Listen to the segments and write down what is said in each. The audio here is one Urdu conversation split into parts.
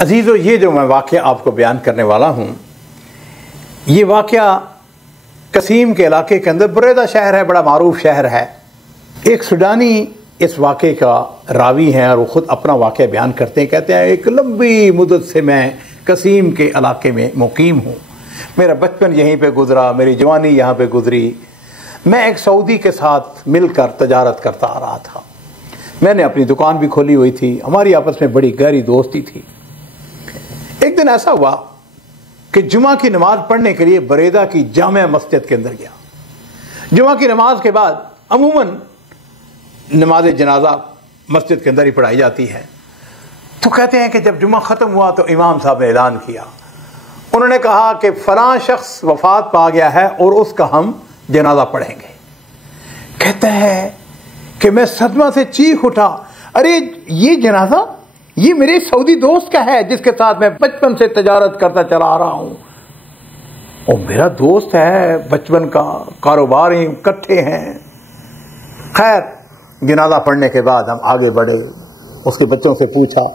عزیزو، یہ جو میں واقعہ آپ کو بیان کرنے والا ہوں، یہ واقعہ قسیم کے علاقے کے اندر بریدہ شہر ہے، بڑا معروف شہر ہے۔ ایک سوڈانی اس واقعے کا راوی ہیں اور وہ خود اپنا واقعہ بیان کرتے ہیں، کہتے ہیں ایک لمبی مدت سے میں قسیم کے علاقے میں مقیم ہوں، میرا بچپن یہیں پہ گزرا، میری جوانی یہاں پہ گزری، میں ایک سعودی کے ساتھ مل کر تجارت کرتا آ رہا تھا، میں نے اپنی دکان بھی کھولی ہوئی تھی، ہماری آپس میں بڑی گہری دوستی تھی۔ ایک دن ایسا ہوا کہ جمعہ کی نماز پڑھنے کے لیے بریدہ کی جامع مسجد کے اندر گیا۔ جمعہ کی نماز کے بعد عموماً نماز جنازہ مسجد کے اندر ہی پڑھائی جاتی ہے، تو کہتے ہیں کہ جب جمعہ ختم ہوا تو امام صاحب نے اعلان کیا، انہوں نے کہا کہ فلاں شخص وفات پا گیا ہے اور اس کا ہم جنازہ پڑھیں گے۔ کہتا ہے کہ میں صدمہ سے چیخ اٹھا، ارے یہ جنازہ یہ میرے سعودی دوست کا ہے جس کے ساتھ میں بچپن سے تجارت کرتا چلا آ رہا ہوں، اور میرا دوست ہے بچپن کا، کاروبار اکٹھے ہیں۔ خیر، جنازہ پڑھنے کے بعد ہم آگے بڑھے، اس کے بچوں سے پوچھا،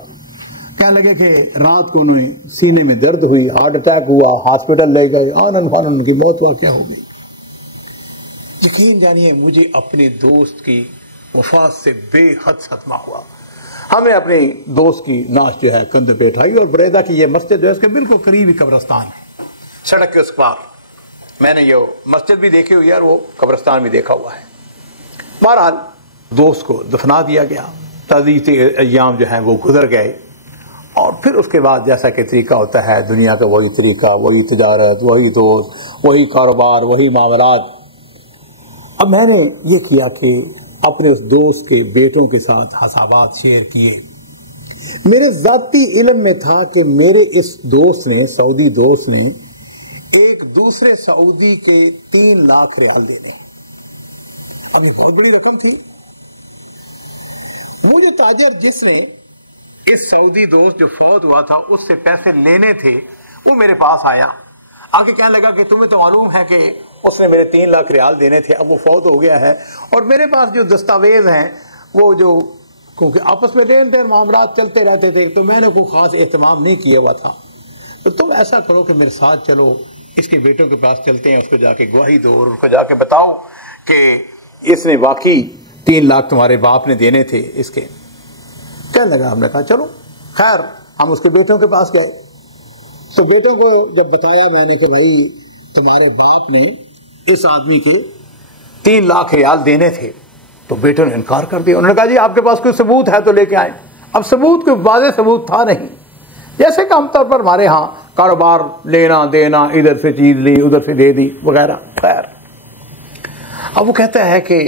کہنے لگے کہ رات کو انہیں سینے میں درد ہوئی، ہارٹ اٹیک ہوا، ہاسپٹل لے گئے، آنن فانن ان کی موت واقع ہو گئی۔ یقین جانیے مجھے اپنے دوست کی وفات سے بے حد صدمہ ہوا۔ ہم نے اپنے دوست کی ناش جو ہے کندھے پہ اٹھائی، اور بریدہ کی یہ مسجد جو ہے اس کے بالکل قریب ہی قبرستان ہے، سڑک کے اس پار۔ میں نے یہ مسجد بھی دیکھی ہوئی ہے اور وہ قبرستان بھی دیکھا ہوا ہے۔ بہرحال دوست کو دفنا دیا گیا، تعزیتی ایام جو ہیں وہ گزر گئے، اور پھر اس کے بعد جیسا کہ طریقہ ہوتا ہے دنیا کا، وہی طریقہ، وہی تجارت، وہی دوست، وہی کاروبار، وہی معاملات۔ اب میں نے یہ کیا کہ اپنے اس دوست کے بیٹوں کے ساتھ حسابات شیئر کیے۔ میرے ذاتی علم میں تھا کہ میرے اس دوست نے، سعودی دوست نے، ایک دوسرے سعودی کے 3 لاکھ ریال دے دے۔ اب یہ بہت بڑی رقم تھی۔ وہ جو تاجر جس نے اس سعودی دوست جو فوت ہوا تھا اس سے پیسے لینے تھے، وہ میرے پاس آیا، آگے کہنے لگا کہ تمہیں تو معلوم ہے کہ اس نے میرے 3 لاکھ ریال دینے تھے، اب وہ فوت ہو گیا ہے، اور میرے پاس جو دستاویز ہیں وہ جو، کیونکہ آپس میں لین دین معاملات چلتے رہتے تھے تو میں نے کوئی خاص اہتمام نہیں کیا ہوا تھا، تو تم ایسا کرو کہ میرے ساتھ چلو، اس کے بیٹوں کے پاس چلتے ہیں، اس کو جا کے گواہی دو اور اس کو جا کے بتاؤ کہ اس نے واقعی 3 لاکھ تمہارے باپ نے دینے تھے اس کے۔ کہنے لگا، ہم نے کہا چلو۔ خیر، ہم اس کے بیٹوں کے پاس گئے تو بیٹوں کو جب بتایا میں نے کہ بھائی تمہارے باپ نے اس آدمی کے 3 لاکھ ریال دینے تھے، تو بیٹوں نے انکار کر دیا۔ انہوں نے کہا جی آپ کے پاس کوئی ثبوت ہے تو لے کے آئیں۔ اب ثبوت کوئی واضح ثبوت تھا نہیں، جیسے کہ عام طور پر ہمارے ہاں کاروبار لینا دینا، ادھر سے چیز لی ادھر سے دے دی وغیرہ۔ خیر، اب وہ کہتا ہے کہ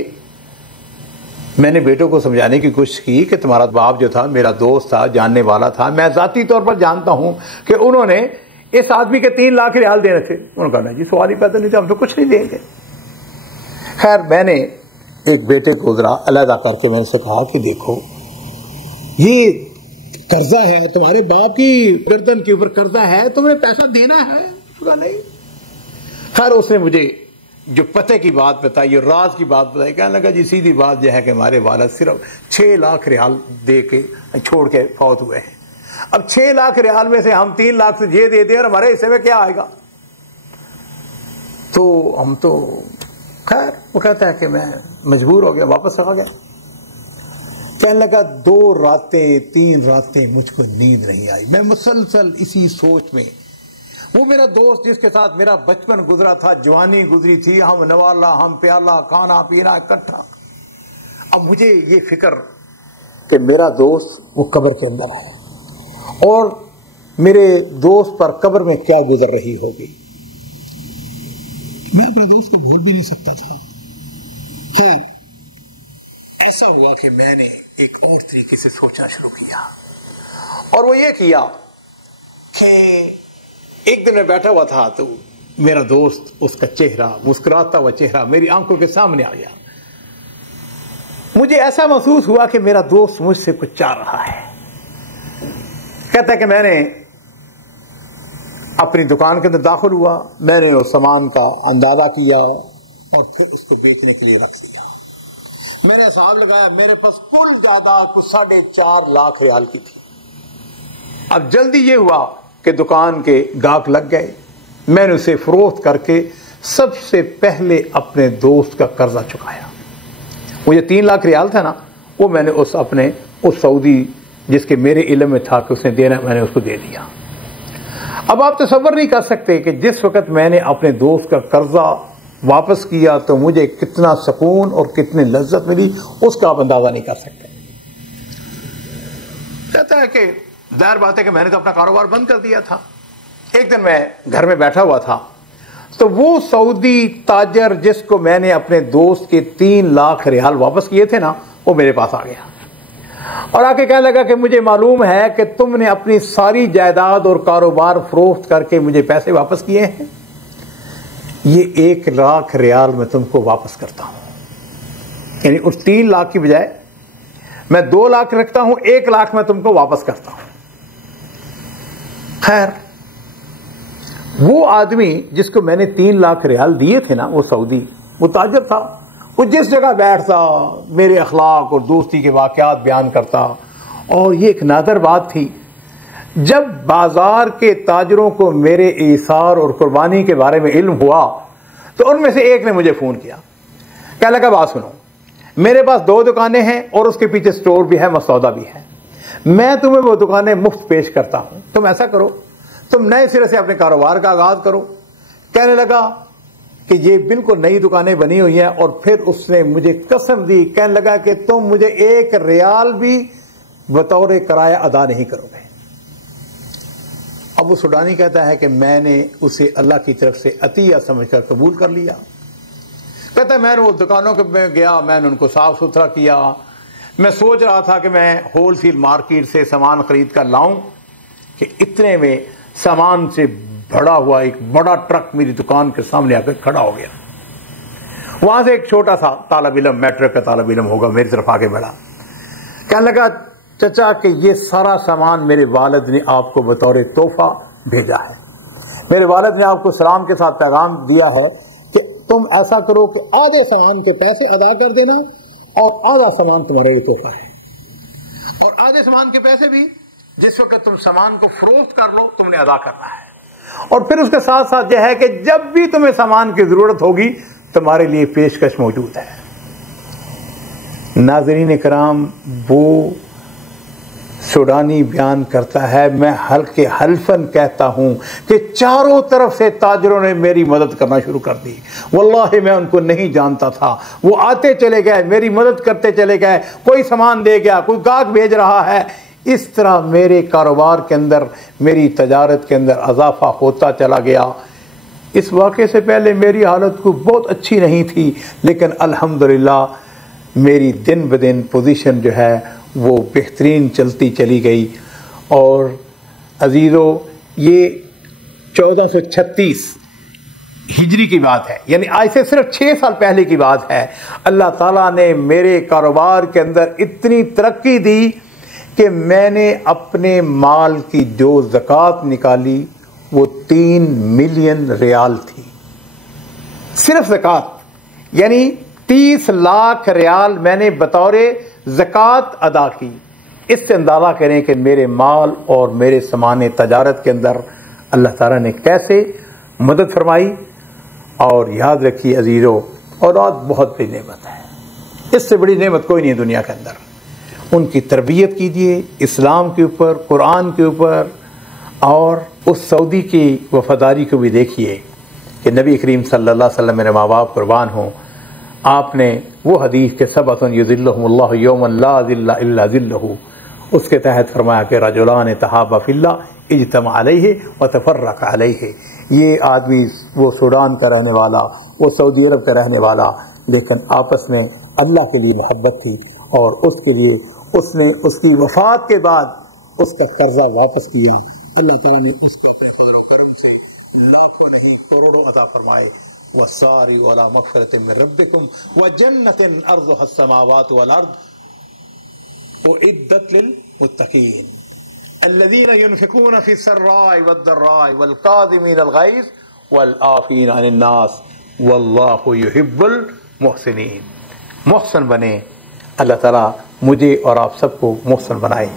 میں نے بیٹوں کو سمجھانے کی کوشش کی کہ تمہارا باپ جو تھا میرا دوست تھا، جاننے والا تھا، میں ذاتی طور پر جانتا ہوں کہ انہوں نے اس آدمی کے 3 لاکھ ریال دینے تھے۔ انہوں نے کہا نہیں جی، سوال ہی پیدا نہیں تھا، ہم تو کچھ نہیں دیں گے۔ خیر، میں نے ایک بیٹے کو ذرا علیحدہ کر کے میں نے سے کہا کہ دیکھو یہ قرضہ ہے، تمہارے باپ کی گردن کے اوپر قرضہ ہے، تمہیں پیسہ دینا ہے۔ کہا نہیں۔ خیر، اس نے مجھے جو پتے کی بات بتائی اور راز کی بات بتائی، کہنے لگا جی سیدھی بات یہ ہے کہ ہمارے والد صرف 6 لاکھ ریال دے کے چھوڑ کے فوت ہوئے ہیں، اب 6 لاکھ ریال میں سے ہم 3 لاکھ سے یہ دے دیں اور ہمارے حصے میں کیا آئے گا؟ تو ہم تو خیر، وہ کہتا ہے کہ میں مجبور ہو گیا، واپس آ گیا۔ کہنے لگا 2 راتیں 3 راتیں مجھ کو نیند نہیں آئی، میں مسلسل اسی سوچ میں۔ وہ میرا دوست جس کے ساتھ میرا بچپن گزرا تھا، جوانی گزری تھی، ہم نوالا، ہم پیالہ، کھانا پینا اکٹھا، اب مجھے یہ فکر کہ میرا دوست وہ قبر کے اندر ہے اور میرے دوست پر قبر میں کیا گزر رہی ہوگی، میں اپنے دوست کو بھول بھی نہیں سکتا تھا۔ خیر، ایسا ہوا کہ میں نے ایک اور طریقے سے سوچنا شروع کیا، اور وہ یہ کیا کہ ایک دن میں بیٹھا ہوا تھا تو میرا دوست، اس کا چہرہ، مسکراتا ہوا چہرہ میری آنکھوں کے سامنے آ گیا۔ مجھے ایسا محسوس ہوا کہ میرا دوست مجھ سے کچھ چاہ رہا ہے۔ کہتا ہے کہ میں نے اپنی دکان کے اندر داخل ہوا، میں نے اس سامان کا اندازہ کیا اور پھر اس کو بیچنے کے لیے رکھ دیا۔ میں نے حساب لگایا، میرے پاس کل جائیداد کو 4.5 لاکھ ریال کی تھی۔ اب جلدی یہ ہوا کہ دکان کے گاہک لگ گئے، میں نے اسے فروخت کر کے سب سے پہلے اپنے دوست کا قرضہ چکایا۔ وہ یہ 3 لاکھ ریال تھا نا، وہ میں نے اس سعودی جس کے میرے علم میں تھا کہ اس نے دینا، میں نے اس کو دے دیا۔ اب آپ تصور نہیں کر سکتے کہ جس وقت میں نے اپنے دوست کا قرضہ واپس کیا تو مجھے کتنا سکون اور کتنی لذت ملی، اس کا آپ اندازہ نہیں کر سکتے۔ کہتا ہے کہ ظاہر بات ہے کہ میں نے تو اپنا کاروبار بند کر دیا تھا۔ ایک دن میں گھر میں بیٹھا ہوا تھا تو وہ سعودی تاجر جس کو میں نے اپنے دوست کے 3 لاکھ ریال واپس کیے تھے نا، وہ میرے پاس آ گیا اور آ کے کہنے لگا کہ مجھے معلوم ہے کہ تم نے اپنی ساری جائیداد اور کاروبار فروخت کر کے مجھے پیسے واپس کیے ہیں، یہ 1 لاکھ ریال میں تم کو واپس کرتا ہوں، یعنی اس 3 لاکھ کی بجائے میں 2 لاکھ رکھتا ہوں، 1 لاکھ میں تم کو واپس کرتا ہوں۔ خیر، وہ آدمی جس کو میں نے 3 لاکھ ریال دیے تھے نا، وہ سعودی، وہ تاجر تھا، وہ جس جگہ بیٹھتا میرے اخلاق اور دوستی کے واقعات بیان کرتا، اور یہ ایک نادر بات تھی، جب بازار کے تاجروں کو میرے ایثار اور قربانی کے بارے میں علم ہوا تو ان میں سے ایک نے مجھے فون کیا، کہنے لگا بات سنو، میرے پاس 2 دکانیں ہیں اور اس کے پیچھے سٹور بھی ہے، مسودہ بھی ہے، میں تمہیں وہ دکانیں مفت پیش کرتا ہوں، تم ایسا کرو، تم نئے سرے سے اپنے کاروبار کا آغاز کرو۔ کہنے لگا کہ یہ بالکل نئی دکانیں بنی ہوئی ہیں، اور پھر اس نے مجھے قسم دی، کہنے لگا کہ تم مجھے 1 ریال بھی بطور کرایہ ادا نہیں کرو گے۔ اب وہ سوڈانی کہتا ہے کہ میں نے اسے اللہ کی طرف سے عطیہ سمجھ کر قبول کر لیا۔ کہتا ہے میں نے وہ دکانوں میں گیا، میں نے ان کو صاف ستھرا کیا، میں سوچ رہا تھا کہ میں ہول سیل مارکیٹ سے سامان خرید کر لاؤں کہ اتنے میں سامان سے بھرا ہوا ایک بڑا ٹرک میری دکان کے سامنے آ کر کھڑا ہو گیا۔ وہاں سے ایک چھوٹا سا طالب علم، میٹرک کا طالب علم ہوگا، میری طرف آگے بڑھا، کہنے لگا چچا کہ یہ سارا سامان میرے والد نے آپ کو بطور تحفہ بھیجا ہے، میرے والد نے آپ کو سلام کے ساتھ پیغام دیا ہے کہ تم ایسا کرو کہ آدھے سامان کے پیسے ادا کر دینا اور آدھا سامان تمہارے لیے تحفہ ہے، اور آدھے سامان کے پیسے بھی جس وقت تم سامان کو فروخت کر لو تم نے ادا کرنا ہے، اور پھر اس کے ساتھ ساتھ یہ ہے کہ جب بھی تمہیں سامان کی ضرورت ہوگی تمہارے لیے پیشکش موجود ہے۔ ناظرین کرام، وہ سوڈانی بیان کرتا ہے، میں ہلکے حلفاً کہتا ہوں کہ چاروں طرف سے تاجروں نے میری مدد کرنا شروع کر دی، واللہ میں ان کو نہیں جانتا تھا، وہ آتے چلے گئے، میری مدد کرتے چلے گئے، کوئی سامان دے گیا، کوئی گاہک بھیج رہا ہے، اس طرح میرے کاروبار کے اندر، میری تجارت کے اندر اضافہ ہوتا چلا گیا۔ اس واقعے سے پہلے میری حالت کو بہت اچھی نہیں تھی، لیکن الحمدللہ میری دن بدن پوزیشن جو ہے وہ بہترین چلتی چلی گئی۔ اور عزیزو، یہ 1436 ہجری کی بات ہے، یعنی آج سے صرف 6 سال پہلے کی بات ہے۔ اللہ تعالیٰ نے میرے کاروبار کے اندر اتنی ترقی دی کہ میں نے اپنے مال کی جو زکوٰۃ نکالی وہ 3 ملین ریال تھی، صرف زکوٰۃ، یعنی 30 لاکھ ریال میں نے بطور زکوٰۃ ادا کی۔ اس سے اندازہ کریں کہ میرے مال اور میرے سامان تجارت کے اندر اللہ تعالیٰ نے کیسے مدد فرمائی۔ اور یاد رکھیے عزیزو، اولاد بہت بڑی نعمت ہے، اس سے بڑی نعمت کوئی نہیں دنیا کے اندر۔ ان کی تربیت کیجیے اسلام کے اوپر، قرآن کے اوپر، اور اس سعودی کی وفاداری کو بھی دیکھیے کہ نبی کریم صلی اللہ علیہ وسلم میرے ماں باپ قربان ہوں، آپ نے وہ حدیث کے سبعۃ یظلھم اللہ یوما لا ظل الا ظلہ، اس کے تحت فرمایا کہ رجلان تحابا فی اللہ اجتمع علیہ وتفرق علیہ۔ یہ آدمی وہ سوڈان کا رہنے والا، وہ سعودی عرب کا رہنے والا، لیکن آپس میں اللہ کے لیے محبت تھی، اور اس کے لیے اس نے اس کی وفات کے بعد اس کا قرضہ واپس کیا۔ اللہ تعالیٰ نے اس کو اپنے فضل و کرم سے لاکھوں نہیں کروڑوں عطا فرمائے۔ وَسَارِعُوا إِلَىٰ مَغْفِرَةٍ مِّن رَّبِّكُمْ وَجَنَّةٍ عَرْضُهَا السَّمَاوَاتُ وَالْأَرْضُ أُعِدَّتْ لِلْمُتَّقِينَ الَّذِينَ يُنفِقُونَ فِي السَّرَّاءِ وَالضَّرَّاءِ وَالْكَاظِمِينَ الْغَيْظَ وَالْعَافِينَ عَنِ النَّاسِ وَاللَّهُ يُحِبُّ الْمُحْسِنِينَ۔ محسن بنے، اللہ تعالیٰ مجھے اور آپ سب کو محسن بنائے۔